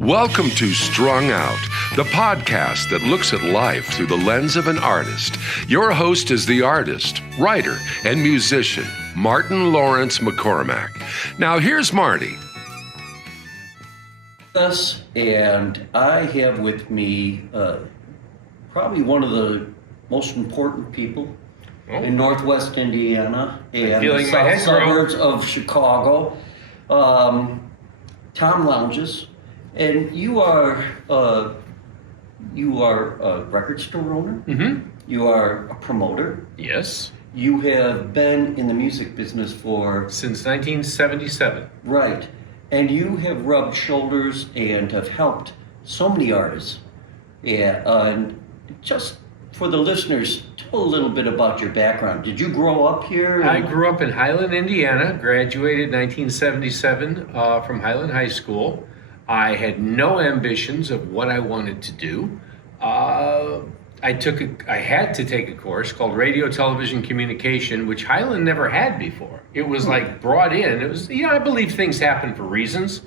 Welcome to Strung Out, the podcast that looks at life through the lens of an artist. Your host is the artist, writer, and musician, Martin Lawrence McCormack. Now here's Marty. And I have with me probably one of the most important people in Northwest Indiana and the south suburbs of Chicago, Tom Lounges. And you are a record store owner. Mm-hmm. You are a promoter. Yes. You have been in the music business since 1977. Right. And you have rubbed shoulders and have helped so many artists. Yeah. And just for the listeners, tell a little bit about your background. Did you grow up here? I grew up in Highland, Indiana. Graduated 1977 from Highland High School. I had no ambitions of what I wanted to do. I had to take a course called Radio, Television, Communication, which Highland never had before. It was like brought in. It was, I believe things happen for reasons.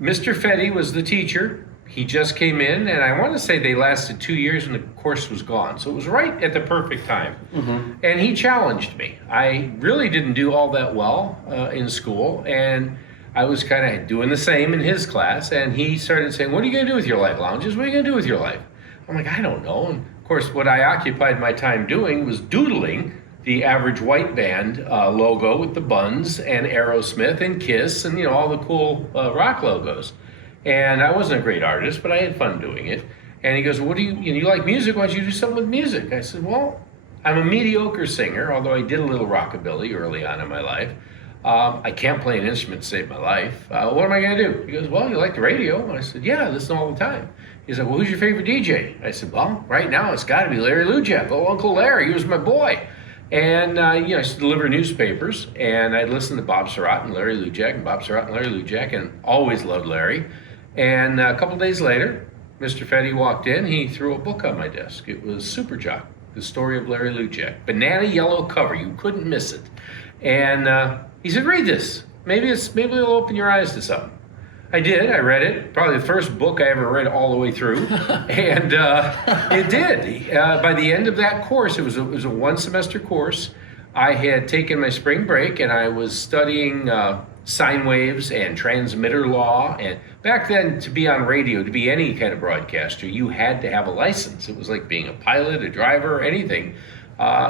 Mr. Fetty was the teacher. He just came in, and I want to say they lasted 2 years and the course was gone. So it was right at the perfect time. Mm-hmm. And he challenged me. I really didn't do all that well in school, and I was kind of doing the same in his class, and he started saying, "What are you going to do with your life, Lounges? What are you going to do with your life?" I'm like, "I don't know." And of course, what I occupied my time doing was doodling the Average White Band logo with the buns and Aerosmith and Kiss and all the cool rock logos. And I wasn't a great artist, but I had fun doing it. And he goes, "What do you like music? Why don't you do something with music?" I said, "Well, I'm a mediocre singer, although I did a little rockabilly early on in my life. I can't play an instrument to save my life. What am I going to do?" He goes, "Well, you like the radio?" And I said, "Yeah, I listen all the time." He's like, "Well, who's your favorite DJ?" I said, "Well, right now it's got to be Larry Lujak. Oh, Uncle Larry, he was my boy." And, I used to deliver newspapers, and I'd listen to Bob Surratt and Larry Lujak, and Bob Surratt and Larry Lujak, and always loved Larry. And a couple days later, Mr. Fetty walked in. He threw a book on my desk. It was Super Jock, the story of Larry Lujak. Banana yellow cover. You couldn't miss it. And he said, "Read this. Maybe it'll open your eyes to something." I did. I read it. Probably the first book I ever read all the way through, and it did. By the end of that course, it was a one-semester course. I had taken my spring break, and I was studying sine waves and transmitter law. And back then, to be on radio, to be any kind of broadcaster, you had to have a license. It was like being a pilot, a driver, anything.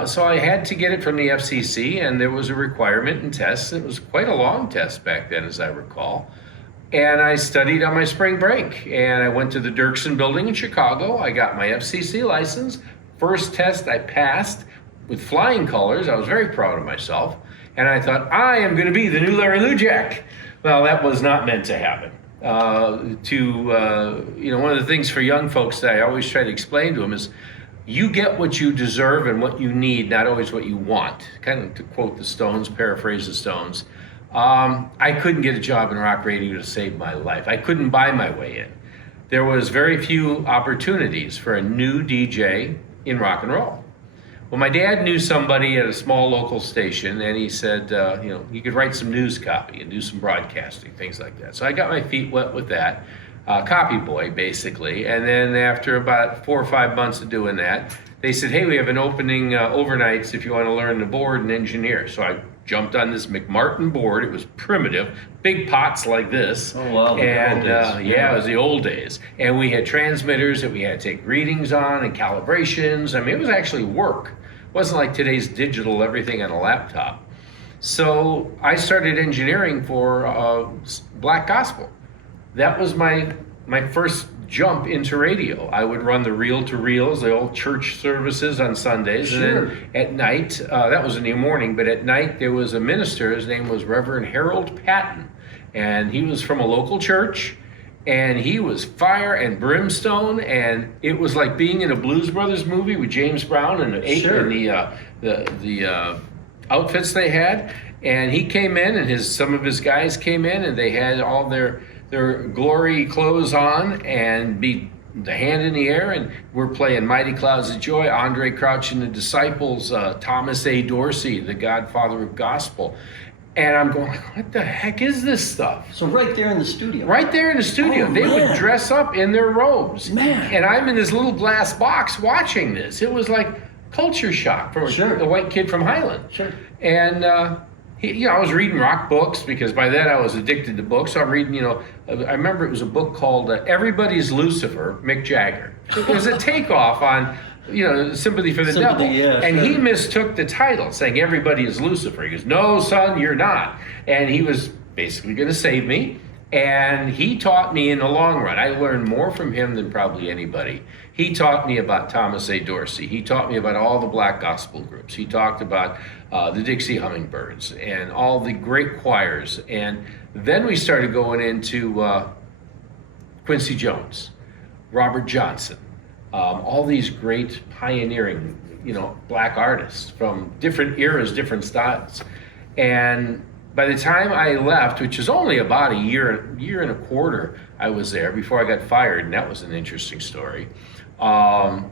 So I had to get it from the FCC, and there was a requirement and test. It was quite a long test back then, as I recall. And I studied on my spring break, and I went to the Dirksen building in Chicago. I got my FCC license. First test I passed with flying colors. I was very proud of myself. And I thought, I am going to be the new Larry Lujak. Well, that was not meant to happen. One of the things for young folks that I always try to explain to them is, you get what you deserve and what you need, not always what you want. Kind of to quote the Stones, paraphrase the Stones. I couldn't get a job in rock radio to save my life. I couldn't buy my way in. There was very few opportunities for a new DJ in rock and roll. Well, my dad knew somebody at a small local station, and he said, you could write some news copy and do some broadcasting, things like that. So I got my feet wet with that. Copy boy, basically. And then after about 4 or 5 months of doing that, they said, "Hey, we have an opening overnights if you want to learn to board and engineer." So I jumped on this McMartin board. It was primitive, big pots like this. Oh, wow. And it was the old days. And we had transmitters that we had to take readings on and calibrations. I mean, it was actually work. It wasn't like today's digital, everything on a laptop. So I started engineering for Black Gospel. That was my first jump into radio. I would run the reel-to-reels, the old church services on Sundays. Sure. And then at night, that was in the morning, but at night there was a minister. His name was Reverend Harold Patton. And he was from a local church. And he was fire and brimstone. And it was like being in a Blues Brothers movie with James Brown and the outfits they had. And he came in, and some of his guys came in, and they had all their glory clothes on and be the hand in the air, and we're playing Mighty Clouds of Joy, Andre Crouch and the Disciples, Thomas A. Dorsey, the godfather of gospel. And I'm going, what the heck is this stuff? So right there in the studio. Right there in the studio. They would dress up in their robes. Man. And I'm in this little glass box watching this. It was like culture shock for a white kid from Highland. Sure. And, I was reading rock books because by then I was addicted to books. So I'm reading, I remember it was a book called Everybody's Lucifer, Mick Jagger. It was a takeoff on, Sympathy for the Devil. Yeah, and he mistook the title, saying everybody is Lucifer. He goes, no, son, you're not. And he was basically going to save me. And he taught me in the long run. I learned more from him than probably anybody. He taught me about Thomas A. Dorsey. He taught me about all the black gospel groups. He talked about the Dixie Hummingbirds and all the great choirs. And then we started going into Quincy Jones, Robert Johnson, all these great pioneering, black artists from different eras, different styles. And by the time I left, which is only about a year and a quarter I was there before I got fired, and that was an interesting story. And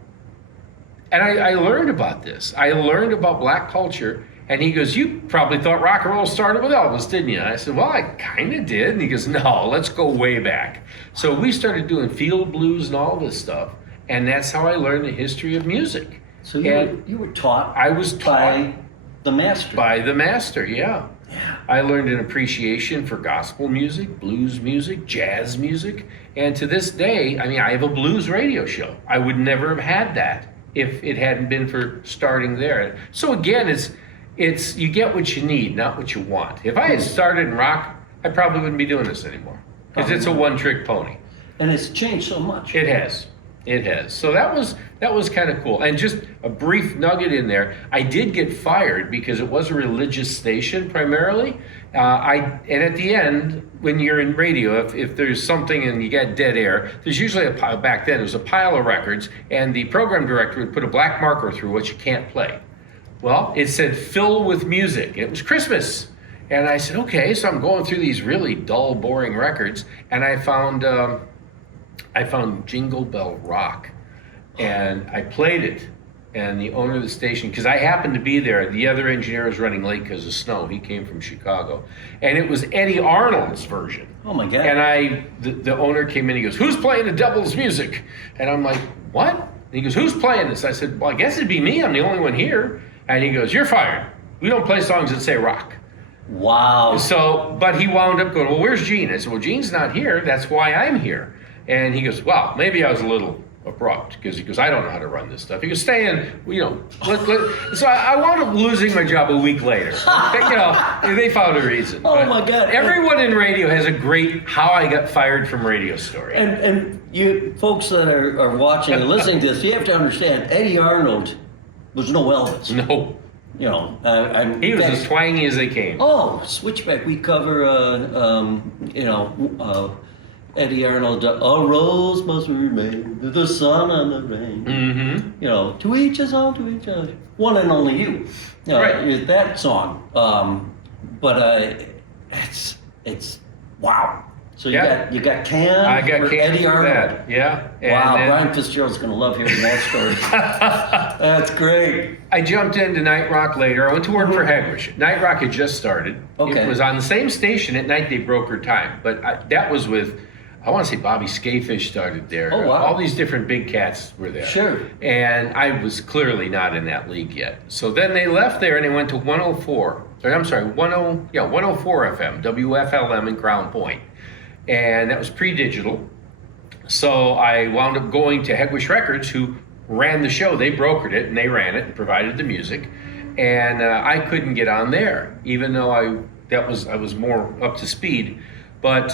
I learned about this. I learned about black culture. And he goes, you probably thought rock and roll started with Elvis, didn't you? And I said, well, I kind of did. And he goes, no, let's go way back. So we started doing field blues and all this stuff. And that's how I learned the history of music. So you were taught I was taught by the master. By the master, yeah. I learned an appreciation for gospel music, blues music, jazz music. And to this day, I have a blues radio show. I would never have had that if it hadn't been for starting there. So again, it's you get what you need, not what you want. If I had started in rock, I probably wouldn't be doing this anymore. Because it's a one-trick pony. And it's changed so much. It has. It has. So that was kind of cool. And just a brief nugget in there, I did get fired because it was a religious station primarily. And at the end, when you're in radio, if there's something and you get dead air, there's usually back then, there was a pile of records, and the program director would put a black marker through what you can't play. Well, it said fill with music. It was Christmas. And I said, okay, so I'm going through these really dull, boring records, and I found Jingle Bell Rock, and I played it, and the owner of the station, because I happened to be there, the other engineer was running late because of snow. He came from Chicago, and it was Eddie Arnold's version. Oh my God. And the owner came in, he goes, who's playing the devil's music? And I'm like, what? And he goes, who's playing this? I said, well, I guess it'd be me. I'm the only one here. And he goes, you're fired. We don't play songs that say rock. Wow. So, but he wound up going, well, where's Gene? I said, well, Gene's not here. That's why I'm here. And he goes, well, maybe I was a little abrupt, because he goes, I don't know how to run this stuff. He goes, stay in, so I wound up losing my job a week later. They found a reason. Oh my God. Everyone in radio has a great how I got fired from radio story. And you folks that are watching and listening to this, you have to understand, Eddie Arnold was no Elvis. No. He was as twangy as they came. Oh, Switchback. We cover, Eddie Arnold, a rose must remain, the sun and the rain. Mm-hmm. To each his own, to each other. One and only you. Right. That song. But it's wow. So you got Can. I got for Can Eddie for Arnold. that. Yeah. Wow, Brian Fitzgerald's gonna love hearing that story. That's great. I jumped into Night Rock later. I went to work for Hegwish. Night Rock had just started. Okay. It was on the same station at night. They brokered time, but that was with, I want to say Bobby Scafish started there. Oh, wow. All these different big cats were there. Sure. And I was clearly not in that league yet. So then they left there and they went to 104 FM, WFLM in Crown Point. And that was pre-digital. So I wound up going to Hegwish Records, who ran the show. They brokered it and they ran it and provided the music. And I couldn't get on there, even though I was more up to speed. But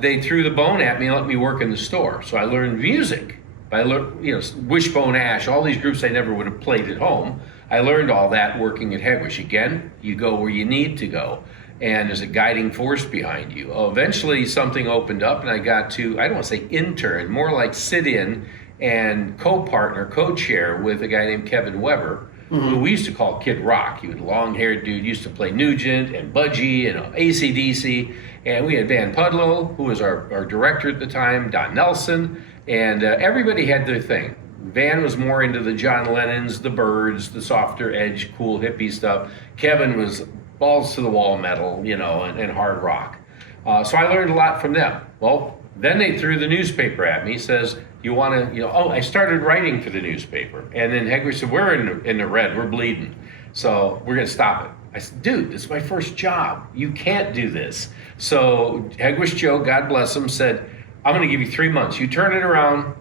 they threw the bone at me and let me work in the store. So I learned music. I learned, Wishbone Ash, all these groups I never would have played at home. I learned all that working at Hegwish. Again, you go where you need to go. And there's a guiding force behind you. Eventually something opened up and I got to, I don't want to say intern, more like sit in and co-partner, co-chair with a guy named Kevin Weber, who we used to call Kid Rock. He was a long-haired dude, used to play Nugent and Budgie and AC/DC. And we had Van Pudlow, who was our director at the time, Don Nelson, and everybody had their thing. Van was more into the John Lennons, the Byrds, the softer edge, cool hippie stuff. Kevin was balls to the wall metal, and hard rock. So I learned a lot from them. Well, then they threw the newspaper at me, says, you want to, I started writing for the newspaper. And then Hegwish said, we're in the red, we're bleeding. So we're going to stop it. I said, dude, this is my first job. You can't do this. So Hegwish Joe, God bless him, said, I'm going to give you 3 months. You turn it around,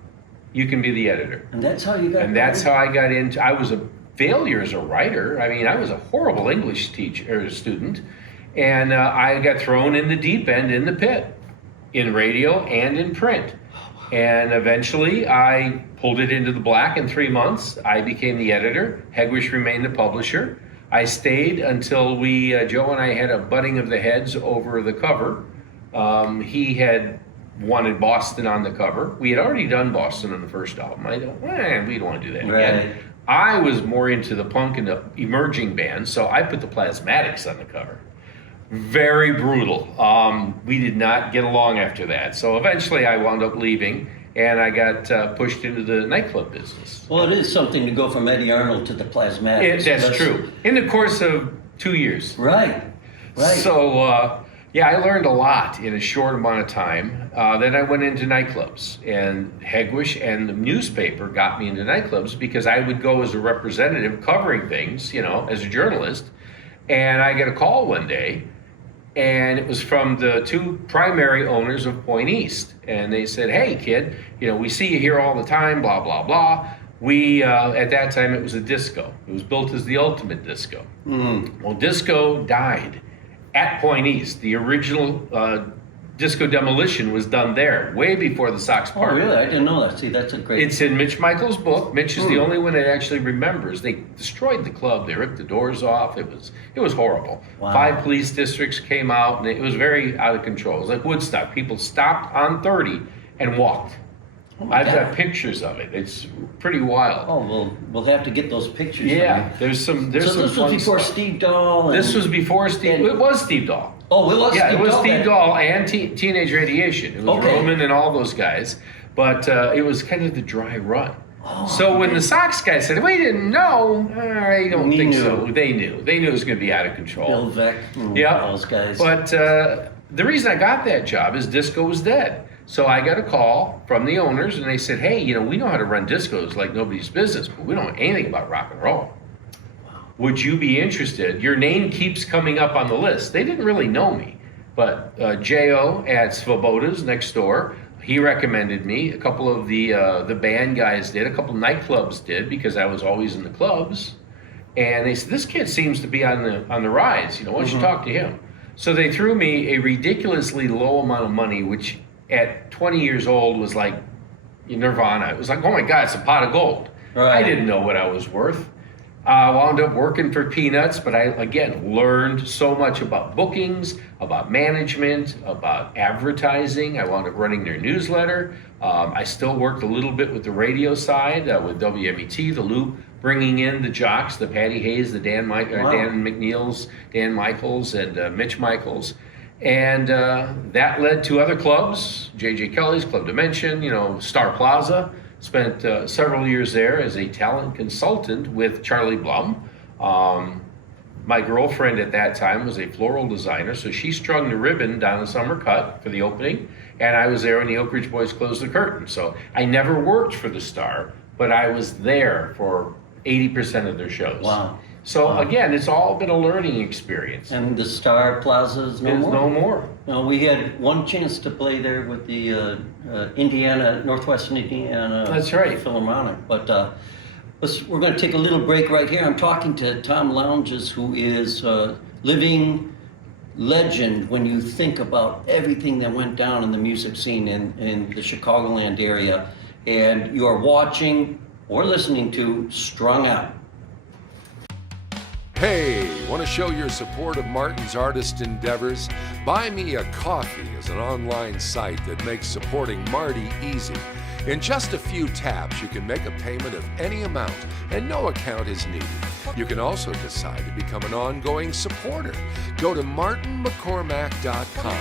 you can be the editor. And that's how you got. And that's how I got into. I was a failure as a writer. I mean, I was a horrible English student, and I got thrown in the deep end in the pit, in radio and in print. And eventually, I pulled it into the black in 3 months. I became the editor. Hegwish remained the publisher. I stayed until Joe and I had a butting of the heads over the cover. He had wanted Boston on the cover. We had already done Boston on the first album. I don't, we don't want to do that again. I was more into the punk and the emerging bands, so I put the Plasmatics on the cover. Very brutal. We did not get along after that. So eventually I wound up leaving, and I got pushed into the nightclub business. Well, it is something to go from Eddie Arnold to the Plasmatics. That's true. In the course of 2 years. Right. So, yeah, I learned a lot in a short amount of time. Then I went into nightclubs, and Hegwish and the newspaper got me into nightclubs because I would go as a representative covering things, as a journalist. And I get a call one day, and it was from the two primary owners of Point East. And they said, hey, kid, we see you here all the time, blah, blah, blah. We, at that time, it was a disco. It was built as the ultimate disco. Well, disco died at Point East. The original disco demolition was done there, way before the Sox Party. Oh, really? I didn't know that. See, that's a great... It's in Mitch Michaels' book. Mitch is the only one that actually remembers. They destroyed the club. They ripped the doors off. It was horrible. Wow. 5 police districts came out, and it was very out of control. It was like Woodstock. People stopped on 30 and walked. I've got pictures of it. It's pretty wild. Oh, we'll have to get those pictures. Yeah, there's some. So this was before Steve Dahl. This was before Steve. It was Steve Dahl. Oh, it was. Yeah, Steve it was Dahl Steve then. Dahl and Teenage Radiation. It was Roman and all those guys, but it was kind of the dry run. Oh, so when the Sox guys said, "We didn't know," I don't We think knew. so. They knew. They knew it was going to be out of control. Bill Veeck. Yeah, Those guys. But the reason I got that job is disco was dead. So I got a call from the owners, and they said, hey, we know how to run discos like nobody's business, but we don't know anything about rock and roll. Would you be interested? Your name keeps coming up on the list. They didn't really know me, but J.O. at Svoboda's next door, he recommended me. A couple of the band guys did. A couple nightclubs did, because I was always in the clubs. And they said, this kid seems to be on the rise. Why don't you talk to him? So they threw me a ridiculously low amount of money, which at 20 years old was like nirvana. It was like, oh my God, it's a pot of gold. Right. I didn't know what I was worth. I wound up working for peanuts, but I, again, learned so much about bookings, about management, about advertising. I wound up running their newsletter. I still worked a little bit with the radio side, with WMET, The Loop, bringing in the jocks, the Patty Hayes, the Dan McNeils, Dan Michaels, and Mitch Michaels. And that led to other clubs, J.J. Kelly's, Club Dimension, Star Plaza. Spent several years there as a talent consultant with Charlie Blum. My girlfriend at that time was a floral designer, so she strung the ribbon down the summer cut for the opening, and I was there when the Oak Ridge Boys closed the curtain. So I never worked for the Star, but I was there for 80% of their shows. Wow. So again, it's all been a learning experience. And the Star Plaza is no more? No more. No, we had one chance to play there with the Northwestern Indiana That's right. Philharmonic. But we're going to take a little break right here. I'm talking to Tom Lounges, who is a living legend when you think about everything that went down in the music scene in the Chicagoland area. And you are watching or listening to Strung Out. Hey, want to show your support of Martin's artist endeavors? Buy Me a Coffee is an online site that makes supporting Marty easy. In just a few taps, you can make a payment of any amount, and no account is needed. You can also decide to become an ongoing supporter. Go to martinmccormack.com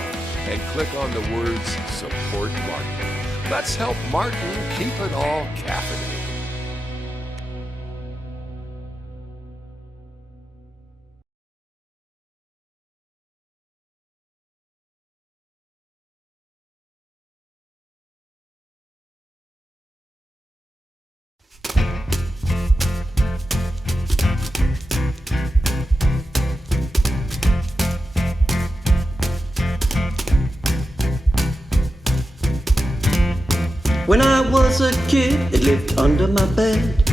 and click on the words Support Martin. Let's help Martin keep it all caffeinated. When I was a kid, it lived under my bed.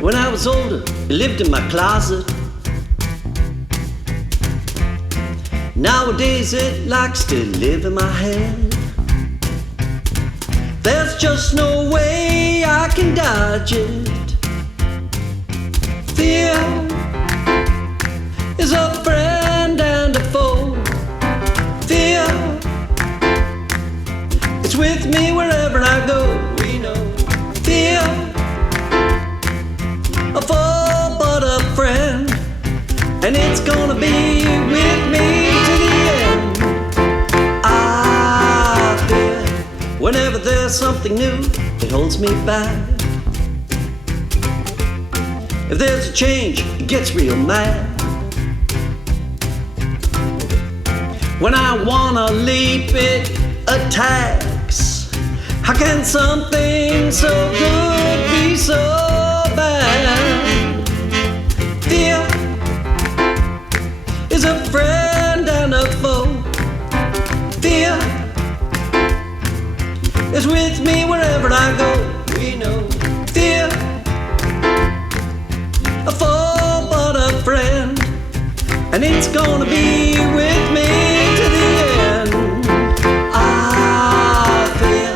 When I was older, it lived in my closet. Nowadays it likes to live in my head. There's just no way I can dodge it. Fear is a friend and a foe. Fear, it's with me wherever I go. We know fear, a foe but a friend, and it's gonna be with me to the end. I fear whenever there's something new, it holds me back. If there's a change, it gets real mad. When I wanna leap, it attacks. How can something so good be so bad? Fear is a friend and a foe. Fear is with me wherever I go. We know fear, a foe but a friend, and it's gonna be with me to the end. I fear.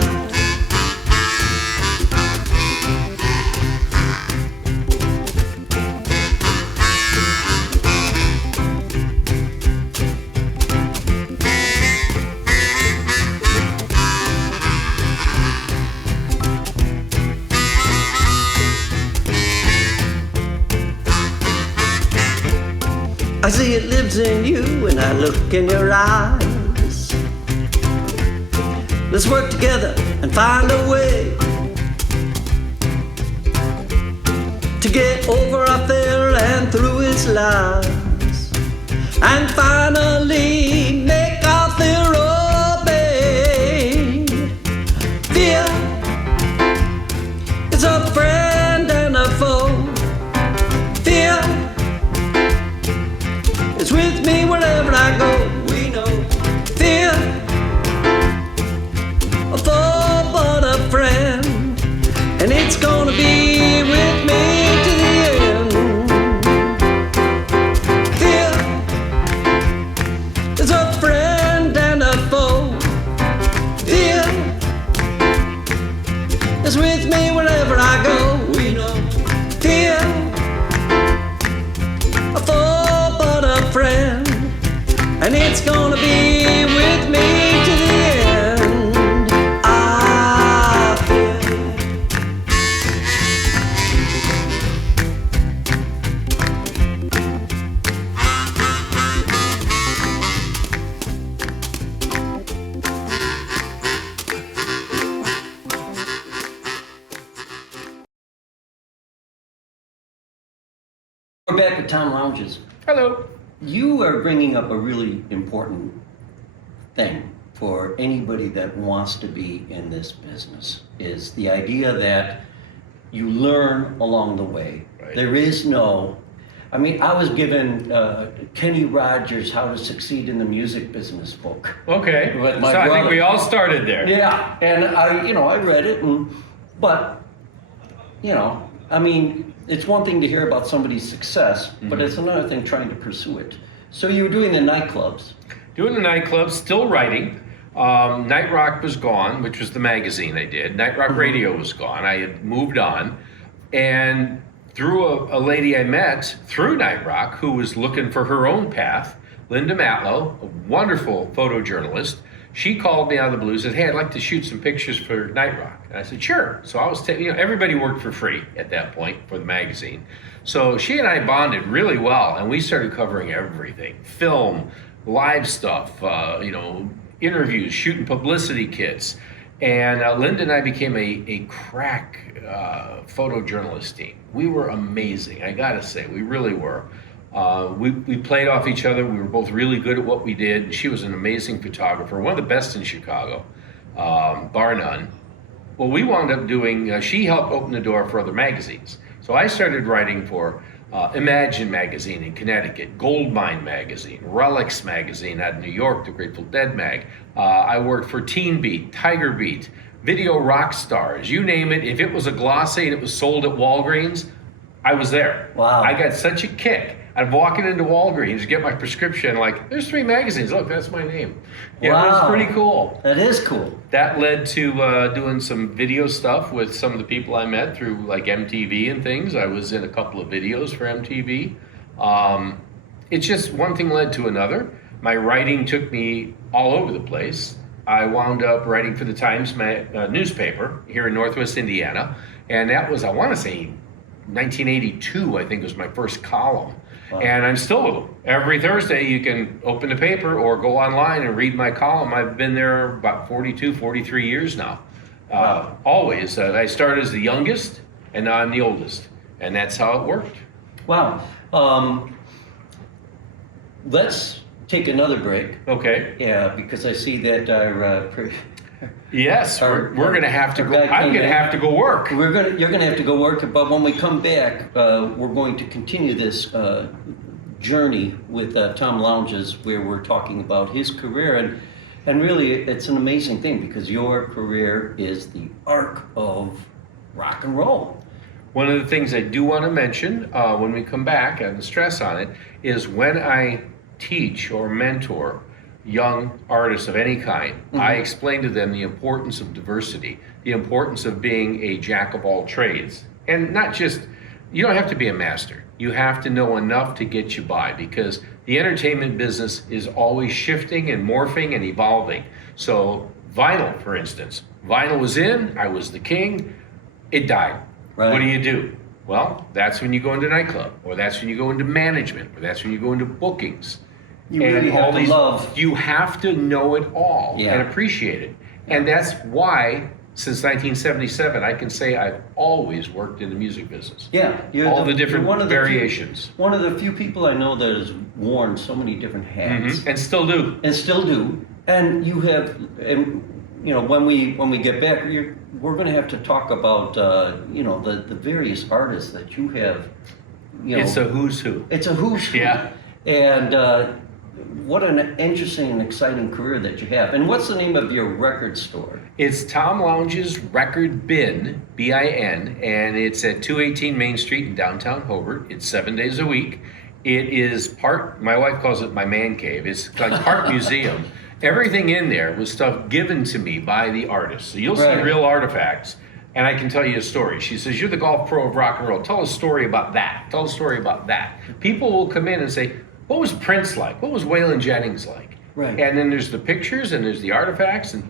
I see it lives in you when I look in your eyes. Let's work together and find a way to get over our fear and through its lies, and finally make our fear obey. Fear is a friend and a foe. Fear is with me wherever I go. We know fear, a foe but a friend, and it's gonna be with me to the end. Fear is a friend and a foe. Fear is with me wherever I go. We know fear, a foe but a friend, and it's gonna be with me to the end. I fear. We're back at Town Lounges. Hello. You are bringing up a really important thing for anybody that wants to be in this business, is the idea that you learn along the way. Right. There is no, I mean, I was given Kenny Rogers' How to Succeed in the Music Business book. Okay. With So my I think brother. we all started there. Yeah, and I read it, but I mean, it's one thing to hear about somebody's success, but it's another thing trying to pursue it. So you were doing the nightclubs. Doing the nightclubs, still writing. Night Rock was gone, which was the magazine I did. Night Rock Radio was gone. I had moved on. And through a lady I met through Night Rock who was looking for her own path, Linda Matlow, a wonderful photojournalist, she called me out of the blue and said, "Hey, I'd like to shoot some pictures for Night Rock." And I said, "Sure." So I was, everybody worked for free at that point for the magazine. So she and I bonded really well, and we started covering everything: film, live stuff, interviews, shooting publicity kits. And Linda and I became a crack photojournalist team. We were amazing, I gotta say, we really were. We played off each other. We were both really good at what we did. She was an amazing photographer, one of the best in Chicago, bar none. Well, we wound up doing, she helped open the door for other magazines. So I started writing for Imagine magazine in Connecticut, Goldmine magazine, Relics magazine out of New York, the Grateful Dead mag. I worked for Teen Beat, Tiger Beat, Video Rock Stars, you name it. If it was a glossy and it was sold at Walgreens, I was there. Wow. I got such a kick. I'm walking into Walgreens to get my prescription, like, there's 3 magazines. Look, that's my name. Yeah, wow. It was pretty cool. That is cool. That led to doing some video stuff with some of the people I met through like MTV and things. I was in a couple of videos for MTV. It's just one thing led to another. My writing took me all over the place. I wound up writing for the Times newspaper here in Northwest Indiana. And that was, I want to say, 1982, I think was my first column. Wow. And I'm still with them. Every Thursday you can open the paper or go online and read my column. I've been there about 42, 43 years now. Wow. Always. I started as the youngest and now I'm the oldest. And that's how it worked. Wow. Let's take another break. Okay. Yeah, because I see that our... Yes, we're going to have to go. I'm going to have to go work. You're going to have to go work, but when we come back, we're going to continue this journey with Tom Lounges, where we're talking about his career, and really, it's an amazing thing because your career is the arc of rock and roll. One of the things I do want to mention when we come back and stress on it is when I teach or mentor young artists of any kind, mm-hmm. I explain to them the importance of diversity, the importance of being a jack of all trades. And not just, you don't have to be a master. You have to know enough to get you by because the entertainment business is always shifting and morphing and evolving. So vinyl, for instance, vinyl was in, I was the king, it died. Right. What do? Well, that's when you go into nightclub, or that's when you go into management, or that's when you go into bookings. You really have to love. You have to know it all and appreciate it. And that's why, since 1977, I can say I've always worked in the music business. Yeah. All the different variations. One of the few people I know that has worn so many different hats. Mm-hmm. And still do. And you have, and you know, when we get back, we're going to have to talk about, the various artists that you have. It's a who's who. It's a who's who. Yeah. And what an interesting and exciting career that you have. And what's the name of your record store? It's Tom Lounges Record Bin, B-I-N, and it's at 218 Main Street in downtown Hobart. It's 7 days a week. It is my wife calls it my man cave. It's like part museum. Everything in there was stuff given to me by the artists. So you'll see real artifacts, and I can tell you a story. She says, you're the golf pro of rock and roll. Tell a story about that. Tell a story about that. People will come in and say, what was Prince like? What was Waylon Jennings like? Right. And then there's the pictures and there's the artifacts, and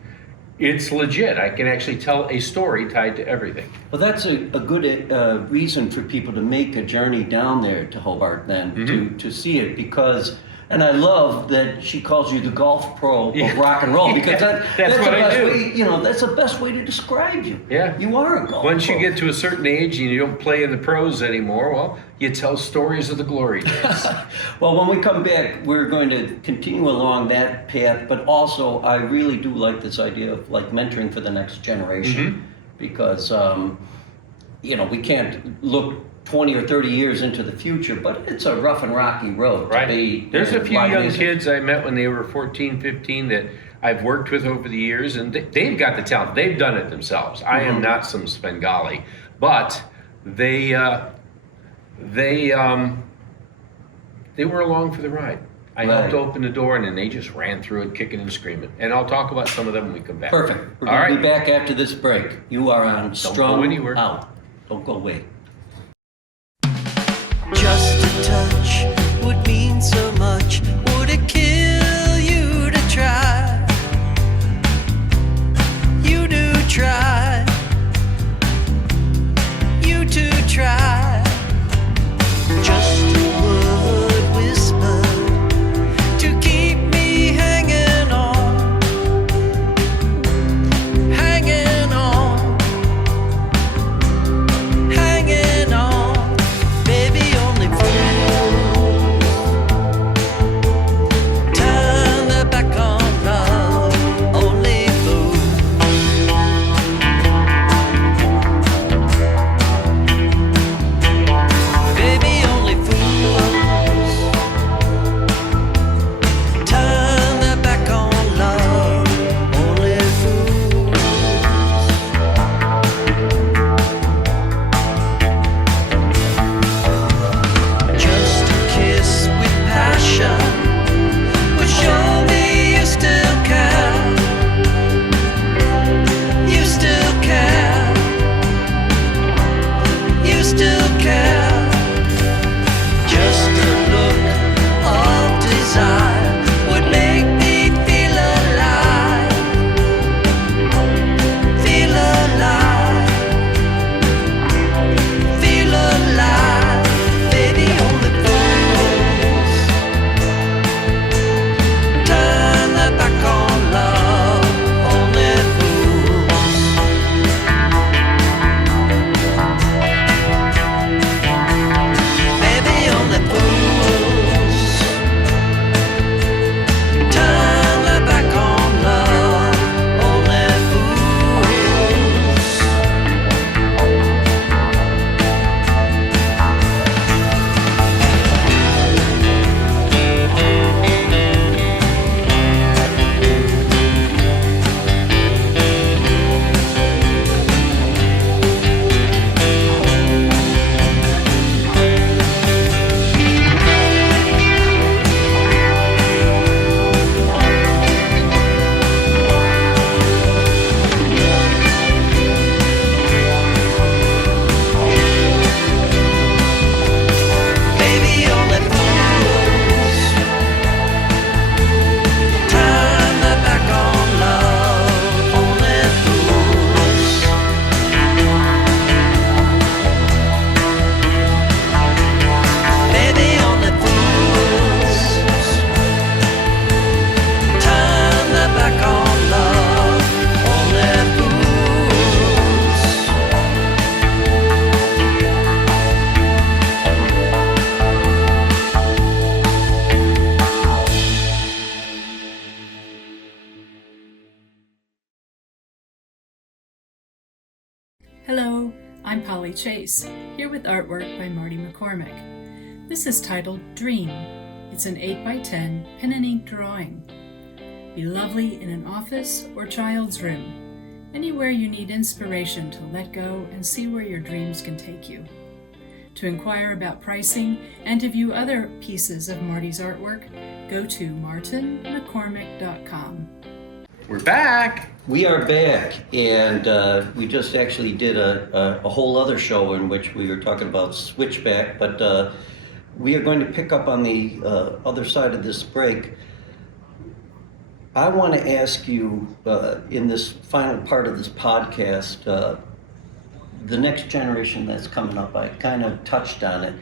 it's legit. I can actually tell a story tied to everything. Well, that's a good reason for people to make a journey down there to Hobart then, to see it, because... And I love that she calls you the golf pro of rock and roll, because that's what I do. That's the best way to describe you. Yeah. You are a golf Once pro. you get to a certain age and you don't play in the pros anymore, well, you tell stories of the glory days. Well, when we come back, we're going to continue along that path, but also I really do like this idea of like mentoring for the next generation, because, we can't look 20 or 30 years into the future, but it's a rough and rocky road to be. There's a few young kids I met when they were 14, 15 that I've worked with over the years, and they've got the talent. They've done it themselves. I am not some Svengali, but they were along for the ride. I helped open the door, and then they just ran through it, kicking and screaming. And I'll talk about some of them when we come back. Perfect. We're going to be back after this break. You are on Strung Out. Don't go away. Just a touch would mean so much. Would it kill you to try? You do try. You do try. Just a word whispered to keep me hanging on. Hanging on. Hanging on. Baby, only fools Hello, I'm Polly Chase, here with artwork by Marty McCormick. This is titled Dream. It's an 8x10 pen and ink drawing. Be lovely in an office or child's room, anywhere you need inspiration to let go and see where your dreams can take you. To inquire about pricing and to view other pieces of Marty's artwork, go to martinmccormick.com. We're back. We are back, and we just actually did a whole other show in which we were talking about switchback, but we are going to pick up on the other side of this break. I want to ask you, in this final part of this podcast, the next generation that's coming up, I kind of touched on it.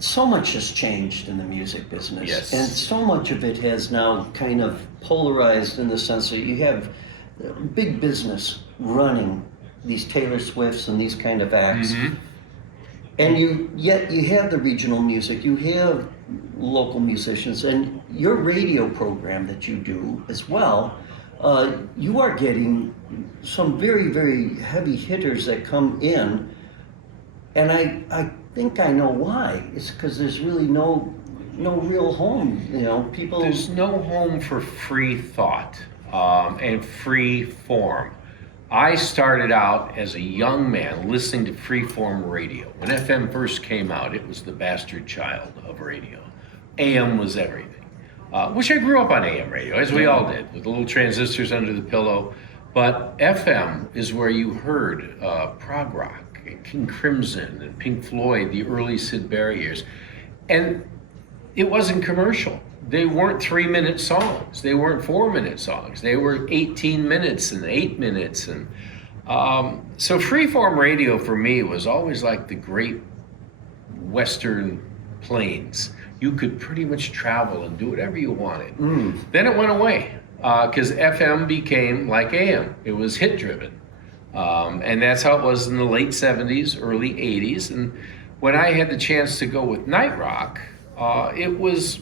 So much has changed in the music business. Yes. And so much of it has now kind of polarized in the sense that you have big business running these Taylor Swifts and these kind of acts. Mm-hmm. And yet you have the regional music, you have local musicians, and your radio program that you do as well, you are getting some very, very heavy hitters that come in, and I think I know why. It's because there's really no real home, people. There's no home for free thought and free form. I started out as a young man listening to freeform radio. When FM first came out, it was the bastard child of radio. AM was everything. Which I grew up on AM radio, as we all did, with the little transistors under the pillow. But FM is where you heard prog rock, and King Crimson, and Pink Floyd, the early Sid Barrett years. And it wasn't commercial. They weren't 3-minute songs. They weren't 4-minute songs. They were 18 minutes and 8 minutes. And so freeform radio for me was always like the great Western plains. You could pretty much travel and do whatever you wanted. Then it went away because FM became like AM. It was hit driven. And that's how it was in the late 70s, early 80s. And when I had the chance to go with Night Rock, it was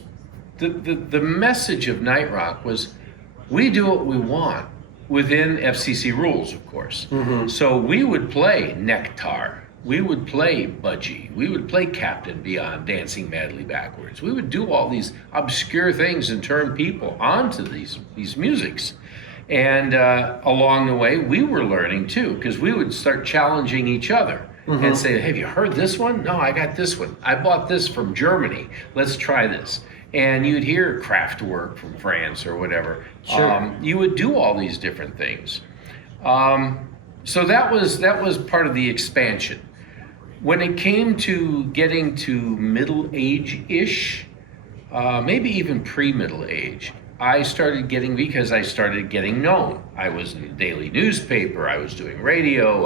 the message of Night Rock was we do what we want within FCC rules, of course. Mm-hmm. So we would play Nectar, we would play Budgie, we would play Captain Beyond, Dancing Madly Backwards. We would do all these obscure things and turn people onto these musics. And along the way, we were learning too, because we would start challenging each other. Mm-hmm. And say, have you heard this one? No, I got this one. I bought this from Germany. Let's try this. And you'd hear Kraftwerk from France or whatever. Sure. You would do all these different things. So that was part of the expansion. When it came to getting to middle age-ish, maybe even pre-middle age, I started getting known. I was in the daily newspaper. I was doing radio.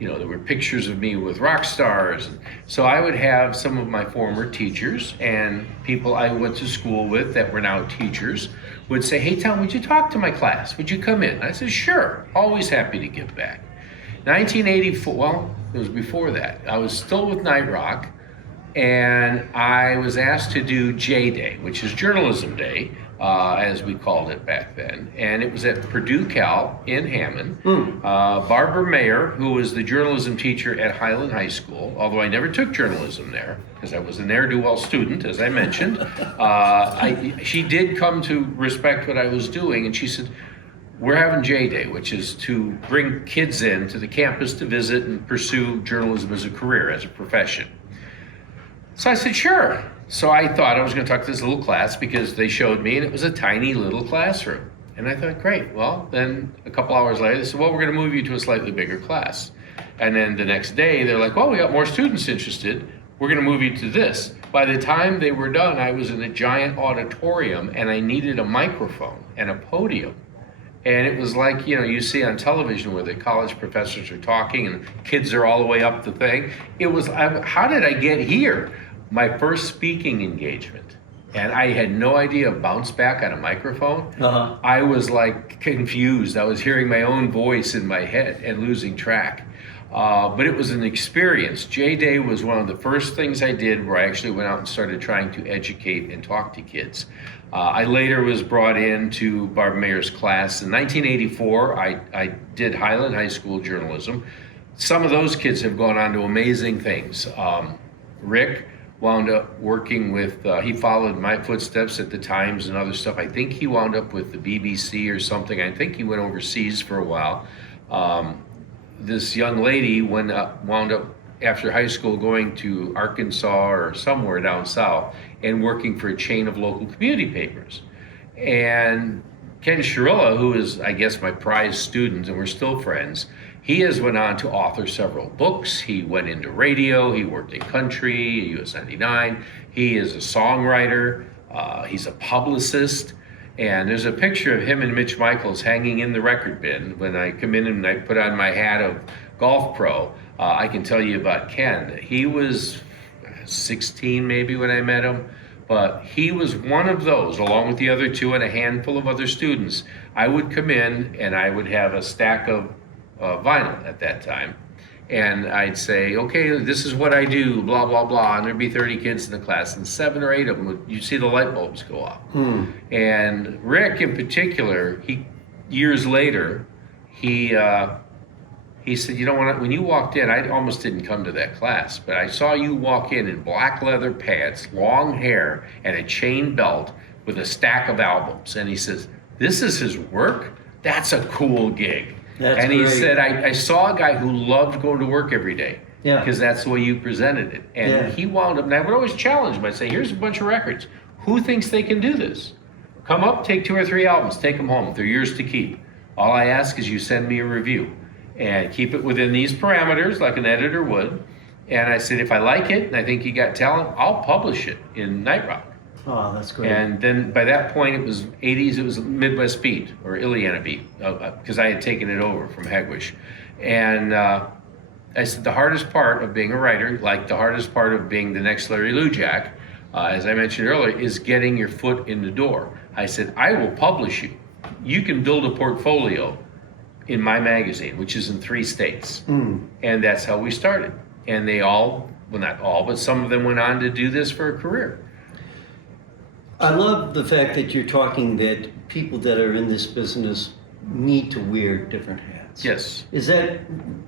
There were pictures of me with rock stars. So I would have some of my former teachers and people I went to school with that were now teachers would say, hey, Tom, would you talk to my class? Would you come in? I said, sure, always happy to give back. 1984, well, it was before that. I was still with Night Rock, and I was asked to do J-Day, which is Journalism Day, as we called it back then. And it was at Purdue Cal in Hammond. Barbara Mayer, who was the journalism teacher at Highland High School, although I never took journalism there because I was a ne'er-do-well student, as I mentioned, she did come to respect what I was doing, and she said, we're having J-Day, which is to bring kids in to the campus to visit and pursue journalism as a career, as a profession. So I said, sure. So I thought I was going to talk to this little class because they showed me, and it was a tiny little classroom. And I thought, great. Well, then a couple hours later, they said, well, we're going to move you to a slightly bigger class. And then the next day, they're like, well, we got more students interested. We're going to move you to this. By the time they were done, I was in a giant auditorium, and I needed a microphone and a podium. And it was like, you see on television where the college professors are talking and kids are all the way up the thing. It was, how did I get here? My first speaking engagement. And I had no idea of bounce back on a microphone. Uh-huh. I was like confused. I was hearing my own voice in my head and losing track. But it was an experience. J-Day was one of the first things I did where I actually went out and started trying to educate and talk to kids. I later was brought into Barbara Mayer's class. In 1984, I did Highland High School journalism. some of those kids have gone on to amazing things. Rick wound up working with, he followed my footsteps at the Times and other stuff. I think he wound up with the BBC or something. I think he went overseas for a while. This young lady wound up after high school going to Arkansas or somewhere down south and working for a chain of local community papers. And Ken Shirilla, who is, I guess, my prized student, and we're still friends, he has went on to author several books. He went into radio, he worked in country, US 99. He is a songwriter, he's a publicist, and there's a picture of him and Mitch Michaels hanging in the record bin. When I come in and I put on my hat of golf pro, I can tell you about Ken. He was 16 maybe when I met him, but he was one of those, along with the other two and a handful of other students. I would come in and I would have a stack of vinyl at that time, and I'd say, okay, this is what I do, blah, blah, blah, and there'd be 30 kids in the class, and 7 or 8 of them you'd see the light bulbs go off. And Rick in particular, years later, he said, you know, when you walked in, I almost didn't come to that class, but I saw you walk in black leather pants, long hair, and a chain belt with a stack of albums. And he says, this is his work? That's a cool gig. That's and he great. said, I saw a guy who loved going to work every day. Yeah. Because that's the way you presented it. And he wound up, and I would always challenge him. I'd say, here's a bunch of records. Who thinks they can do this? Come up, take 2 or 3 albums, take them home. They're yours to keep. All I ask is you send me a review and keep it within these parameters like an editor would. And I said, if I like it and I think you got talent, I'll publish it in Night Rock. Oh, that's great. And then by that point, it was 80s, it was Midwest Beat or Ileana Beat, because I had taken it over from Hegwish. And I said, the hardest part of being a writer, like the hardest part of being the next Larry Lujak, as I mentioned earlier, is getting your foot in the door. I said, I will publish you. You can build a portfolio in my magazine, which is in 3 states. And that's how we started. And they all, well, not all, but some of them went on to do this for a career. I love the fact that you're talking that people that are in this business need to wear different hats. Yes. Is that,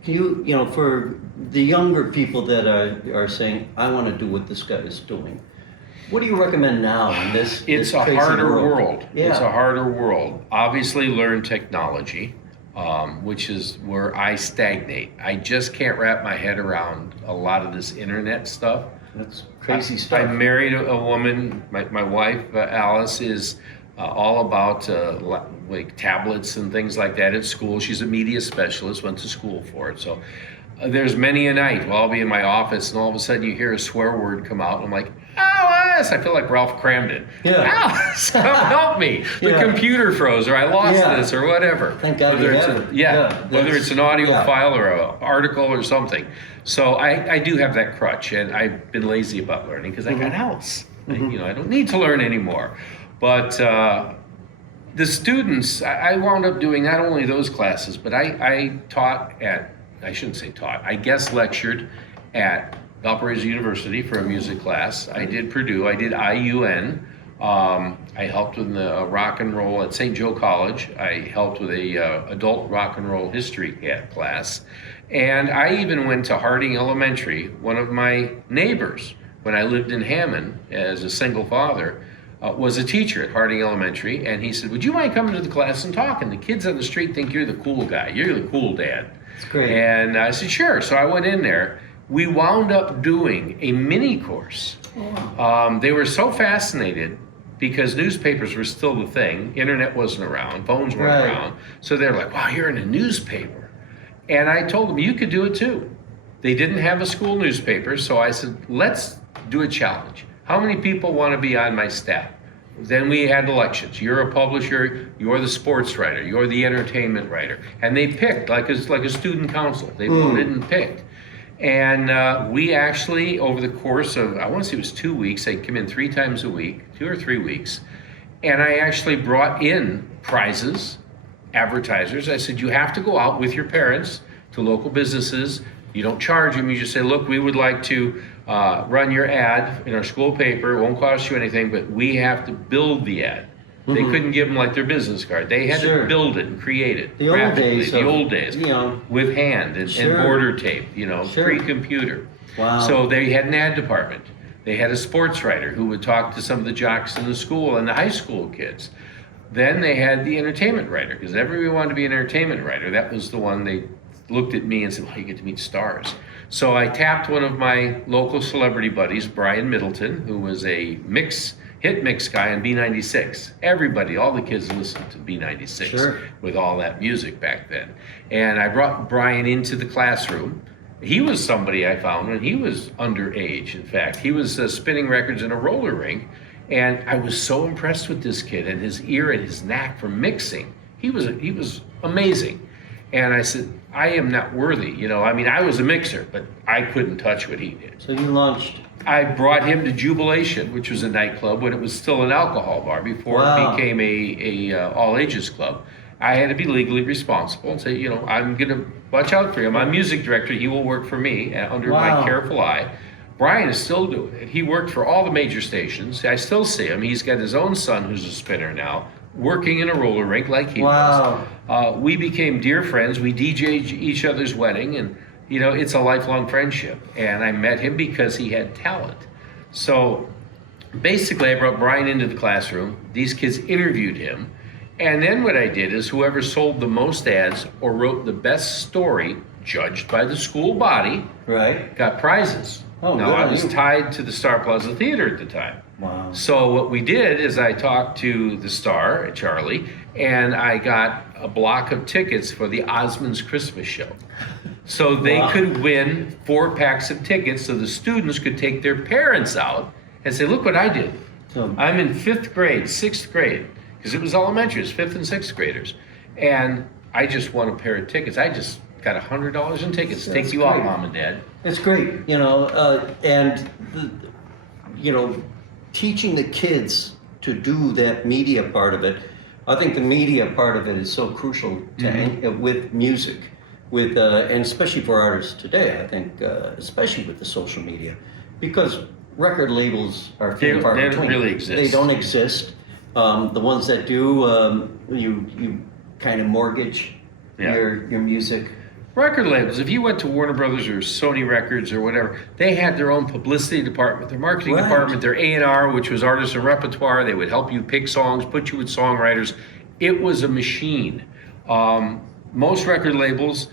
you know, for the younger people that are saying, I want to do what this guy is doing, what do you recommend now in this It's a crazy harder world. Yeah. It's a harder world. Obviously, learn technology, which is where I stagnate. I just can't wrap my head around a lot of this internet stuff. That's crazy stuff. I married a woman, my wife, Alice, is all about like tablets and things like that at school. She's a media specialist, went to school for it. So there's many a night where I'll be in my office and all of a sudden you hear a swear word come out and I'm like, Alice! I feel like Ralph Cramden. Yeah. Alice, come help me. The Yeah. computer froze or I lost Yeah. this or whatever. Thank God you have it. Whether it's an audio yeah. file or an article or something. So I do have that crutch, and I've been lazy about learning because I got Alice. You know, I don't need to learn anymore. But the students, I wound up doing not only those classes, but I taught at, I shouldn't say taught, I guest lectured at Valparaiso University for a music class. I did Purdue, I did IUN. I helped with the rock and roll at St. Joe College. I helped with a adult rock and roll history class. And I even went to Harding Elementary. One of my neighbors, when I lived in Hammond as a single father, was a teacher at Harding Elementary. And he said, would you mind coming to the class and talking? The kids on the street think you're the cool guy. You're the cool dad. That's great. And I said, sure. So I went in there. We wound up doing a mini course. They were so fascinated because newspapers were still the thing. Internet wasn't around. Phones weren't Right. around. So they're like, wow, you're in a newspaper. And I told them, you could do it too. They didn't have a school newspaper, so I said, let's do a challenge. How many people want to be on my staff? Then we had elections. You're a publisher, you're the sports writer, you're the entertainment writer. And they picked, like a student council. They voted and picked. And we actually, over the course of, I want to say it was 2 weeks, they'd come in 3 times a week, 2 or 3 weeks. And I actually brought in prizes, advertisers. I said, you have to go out with your parents to local businesses. You don't charge them. You just say, look, we would like to run your ad in our school paper. It won't cost you anything, but we have to build the ad. They couldn't give them like their business card. They had to build it and create it. The old days. The old days. With hand and border tape, pre-computer. Wow. So they had an ad department. They had a sports writer who would talk to some of the jocks in the school and the high school kids. Then they had the entertainment writer, because everybody wanted to be an entertainment writer. That was the one they looked at me and said, well, you get to meet stars. So I tapped one of my local celebrity buddies, Brian Middleton, who was a hit mix guy on B96. Everybody, all the kids listened to B96 with all that music back then. And I brought Brian into the classroom. He was somebody I found when he was underage, in fact. He was spinning records in a roller rink, and I was so impressed with this kid and his ear and his knack for mixing. He was amazing. And I said, I am not worthy, I was a mixer, but I couldn't touch what he did. So you launched? I brought him to Jubilation, which was a nightclub when it was still an alcohol bar before it became a all-ages club. I had to be legally responsible and say, I'm going to watch out for him. I'm music director. He will work for me under my careful eye. Brian is still doing it. He worked for all the major stations. I still see him. He's got his own son who's a spinner now, working in a roller rink like he was. We became dear friends. We DJ'd each other's wedding, and it's a lifelong friendship. And I met him because he had talent. So basically, I brought Brian into the classroom. These kids interviewed him. And then what I did is whoever sold the most ads or wrote the best story, judged by the school body, got prizes. Now, I was tied to the Star Plaza Theater at the time. Wow. So what we did is I talked to the star, Charlie, and I got a block of tickets for the Osmonds Christmas show. So they could win 4 packs of tickets so the students could take their parents out and say, look what I did. I'm in 5th grade, 6th grade, because it was elementary, it was 5th and 6th graders. And I just won a pair of tickets. I just got $100 in tickets to take you out, Mom and Dad. It's great, and teaching the kids to do that media part of it. I think the media part of it is so crucial to, with music, and especially for artists today. I think, especially with the social media, because record labels are few and far between. They don't really exist. They don't exist. The ones that do, you kind of mortgage your music. Record labels, if you went to Warner Brothers or Sony Records or whatever, they had their own publicity department, their marketing department, their A&R, which was artist and repertoire. They would help you pick songs, put you with songwriters. It was a machine. Most record labels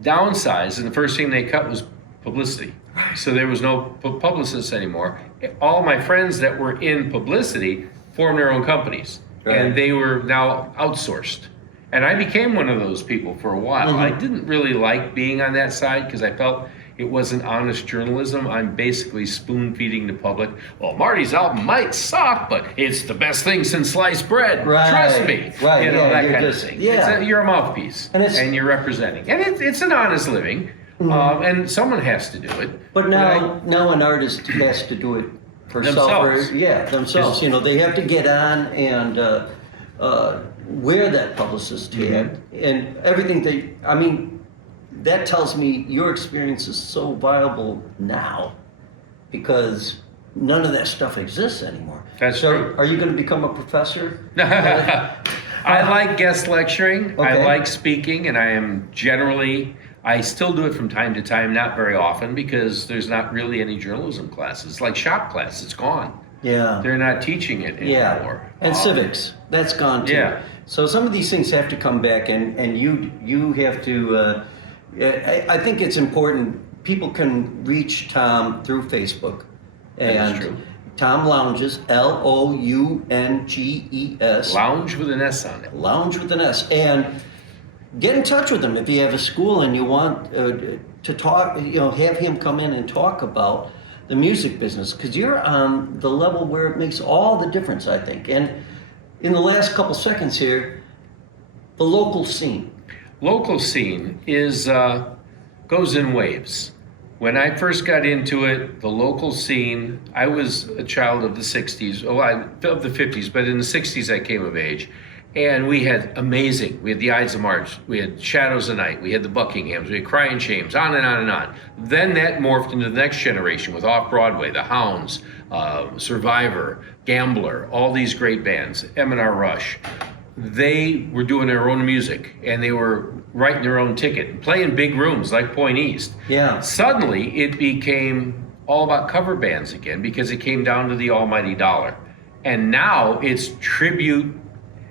downsized, and the first thing they cut was publicity. So there was no publicists anymore. All my friends that were in publicity formed their own companies, and they were now outsourced. And I became one of those people for a while. I didn't really like being on that side because I felt it wasn't honest journalism. I'm basically spoon-feeding the public. Well, Marty's album might suck, but it's the best thing since sliced bread. Trust me. That kind of thing. You're a mouthpiece, and you're representing. And it's an honest living, and someone has to do it. But now an artist has to do it for themselves. Themselves. They have to get on and wear that publicist hat and everything that tells me your experience is so viable now because none of that stuff exists anymore. That's so true. Are you going to become a professor? I like guest lecturing. I like speaking, and I still do it from time to time, not very often because there's not really any journalism classes. It's like shop class, it's gone. Yeah. They're not teaching it anymore. And civics, that's gone too. Yeah. So some of these things have to come back, and you have to, I think it's important, people can reach Tom through Facebook. And that's true. Tom Lounges, Lounges. Lounge with an S on it. Lounge with an S. And get in touch with him if you have a school and you want to talk, have him come in and talk about the music business, because you're on the level where it makes all the difference, I think. And in the last couple seconds here, the local scene. Local scene is goes in waves. When I first got into it, the local scene, I was a child of the 60s, of the 50s, but in the 60s I came of age. And we had the Ides of March, we had Shadows of Night, we had the Buckinghams, we had Crying Shames, on and on and on. Then that morphed into the next generation with Off-Broadway, the Hounds, Survivor, Gambler, all these great bands, M&R Rush. They were doing their own music, and they were writing their own ticket and playing big rooms like Point East. Yeah. Suddenly, it became all about cover bands again because it came down to the almighty dollar. And now it's tribute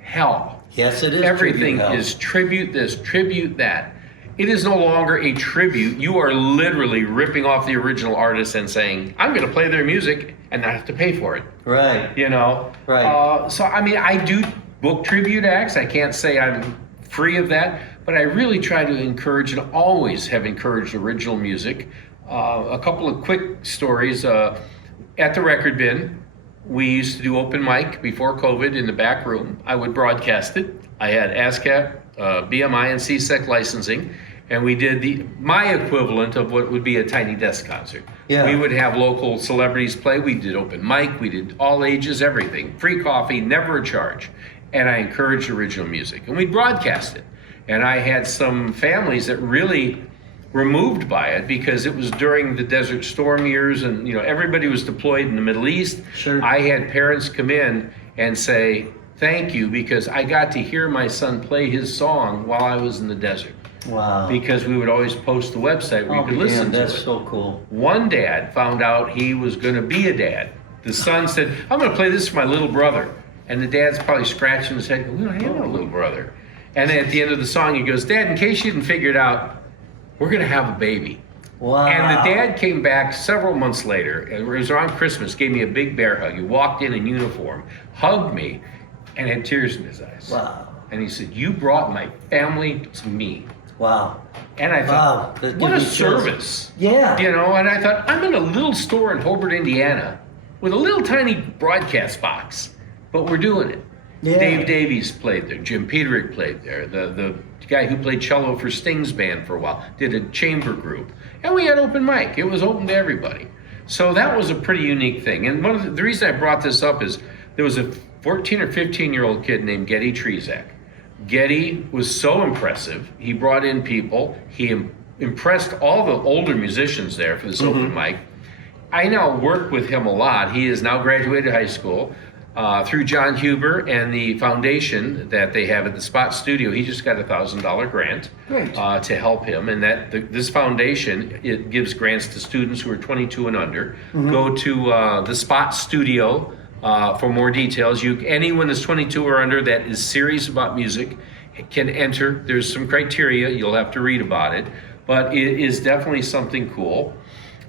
hell. Yes, it is. Everything tribute is tribute this, tribute that. It is no longer a tribute. You are literally ripping off the original artist and saying, I'm going to play their music and not have to pay for it. Right. You know? Right. So, I mean, I do book tribute acts. I can't say I'm free of that, but I really try to encourage and always have encouraged original music. A couple of quick stories. At the Record Bin, we used to do open mic before COVID in the back room. I would broadcast it. I had ASCAP, BMI, and CSEC licensing, and we did my equivalent of what would be a Tiny Desk concert. Yeah. We would have local celebrities play. We did open mic. We did all ages, everything. Free coffee, never a charge. And I encouraged original music. And we'd broadcast it. And I had some families that really were moved by it because it was during the Desert Storm years, and everybody was deployed in the Middle East. Sure. I had parents come in and say, thank you, because I got to hear my son play his song while I was in the desert. Wow. Because we would always post the website where you could listen to it. That's so cool. One dad found out he was going to be a dad. The son said, I'm going to play this for my little brother. And the dad's probably scratching his head, we don't have no little brother. And then at the end of the song, he goes, Dad, in case you didn't figure it out, we're going to have a baby. Wow. And the dad came back several months later. It was around Christmas, gave me a big bear hug. He walked in uniform, hugged me, and had tears in his eyes. Wow. And he said, you brought my family to me. Wow. And I thought, Wow. what a service. Yeah. And I thought, I'm in a little store in Hobart, Indiana, with a little tiny broadcast box, but we're doing it. Yeah. Dave Davies played there. Jim Peterick played there. The guy who played cello for Sting's band for a while did a chamber group. And we had open mic. It was open to everybody. So that was a pretty unique thing. And one of the reason I brought this up is there was a 14 or 15-year-old kid named Getty Trezak. Getty was so impressive. He brought in people. He impressed all the older musicians there for this open mic. I now work with him a lot. He has now graduated high school. Through John Huber and the foundation that they have at the Spot Studio, he just got a $1,000 grant to help him. And this foundation, it gives grants to students who are 22 and under. Go to the Spot Studio for more details. Anyone that's 22 or under that is serious about music can enter. There's some criteria. You'll have to read about it. But it is definitely something cool.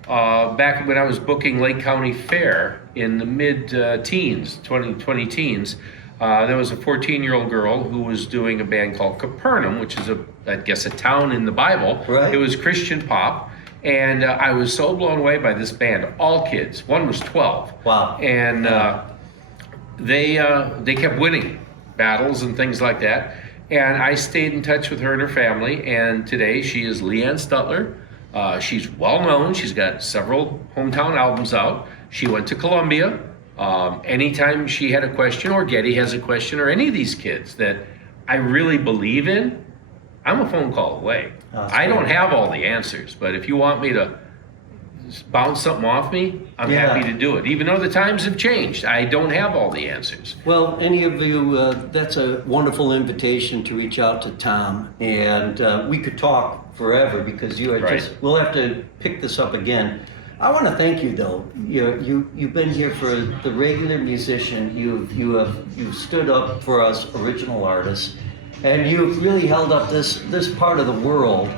Back when I was booking Lake County Fair in the mid-teens, 20 teens, there was a 14-year-old girl who was doing a band called Capernaum, which is I guess a town in the Bible. Right. It was Christian pop, and I was so blown away by this band. All kids. One was 12. Wow. And they kept winning battles and things like that. And I stayed in touch with her and her family, and today she is Leanne Stutler. She's well known. She's got several hometown albums out. She went to Columbia. Anytime she had a question, or Getty has a question, or any of these kids that I really believe in, I'm a phone call away. I don't have all the answers, but if you want me to bounce something off me, I'm happy to do it. Even though the times have changed, I don't have all the answers. Well, any of you, that's a wonderful invitation to reach out to Tom, and we could talk forever because you are we'll have to pick this up again. I want to thank you though. You've been here for the regular musician. You've stood up for us original artists, and you've really held up this part of the world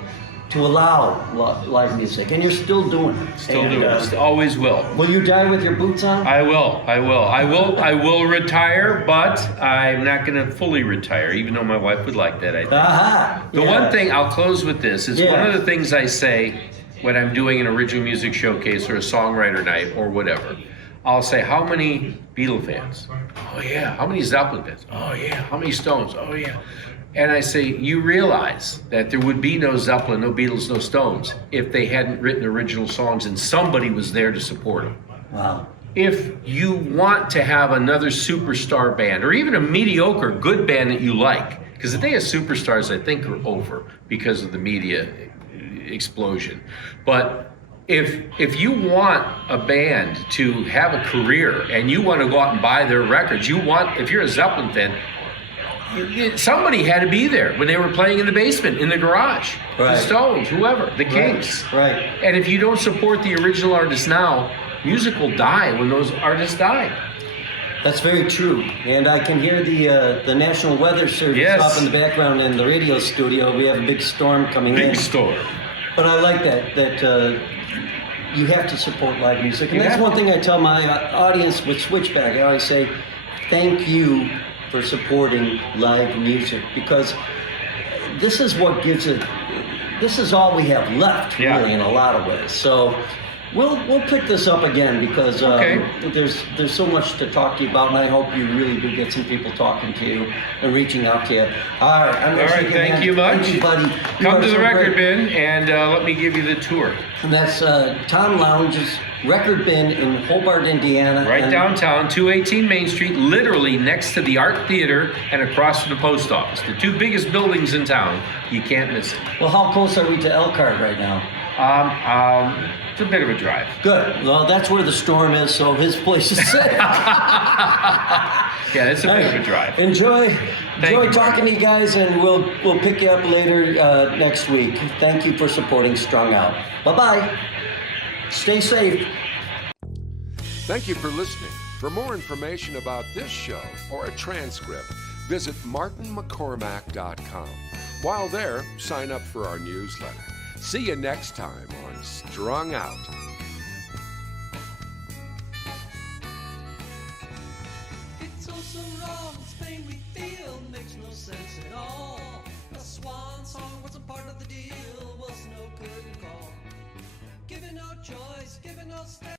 to allow live music, and you're still doing it. Still doing it. Always will. Will you die with your boots on? I will retire, but I'm not going to fully retire, even though my wife would like that, I think. The one thing, I'll close with this, is one of the things I say when I'm doing an original music showcase or a songwriter night or whatever. I'll say, how many Beatle fans? Oh yeah. How many Zeppelin fans? Oh yeah. How many Stones? Oh yeah. And I say, you realize that there would be no Zeppelin, no Beatles, no Stones if they hadn't written original songs and somebody was there to support them. Wow. if you want to have another superstar band, or even a mediocre good band that you like, because the day of superstars, I think, are over because of the media explosion. But if you want a band to have a career and you want to go out and buy their records, if you're a Zeppelin fan, somebody had to be there when they were playing in the basement, in the garage. Right. The Stones, whoever, the Kinks. Right. And if you don't support the original artists now, music will die when those artists die. That's very true. And I can hear the National Weather Service off in the background in the radio studio. We have a big storm coming in. Big storm. But I like that you have to support live music. And that's one thing I tell my audience with Switchback. I always say, thank you for supporting live music, because this is what gives it, this is all we have left, really, in a lot of ways. So we'll pick this up again, because there's so much to talk to you about, and I hope you really do get some people talking to you and reaching out to you. All right, thank you much. Thank you, buddy. Come to the record bin and let me give you the tour. And that's Tom Lounge's Record Bin in Hobart, Indiana. Right downtown, 218 Main Street, literally next to the Art Theater and across from the post office. The two biggest buildings in town. You can't miss it. Well, how close are we to Elkhart right now? It's a bit of a drive. Good. Well, that's where the storm is, so his place is safe. Yeah, it's a bit of a drive. Enjoy talking to you guys, and we'll pick you up later next week. Thank you for supporting Strung Out. Bye-bye. Stay safe. Thank you for listening. For more information about this show or a transcript, visit martinmccormack.com. While there, sign up for our newsletter. See you next time on Strung Out. It's all so wrong, this pain we feel makes no sense at all. A swan song was a part of the deal, was no curtain call. Given no choice, given no step.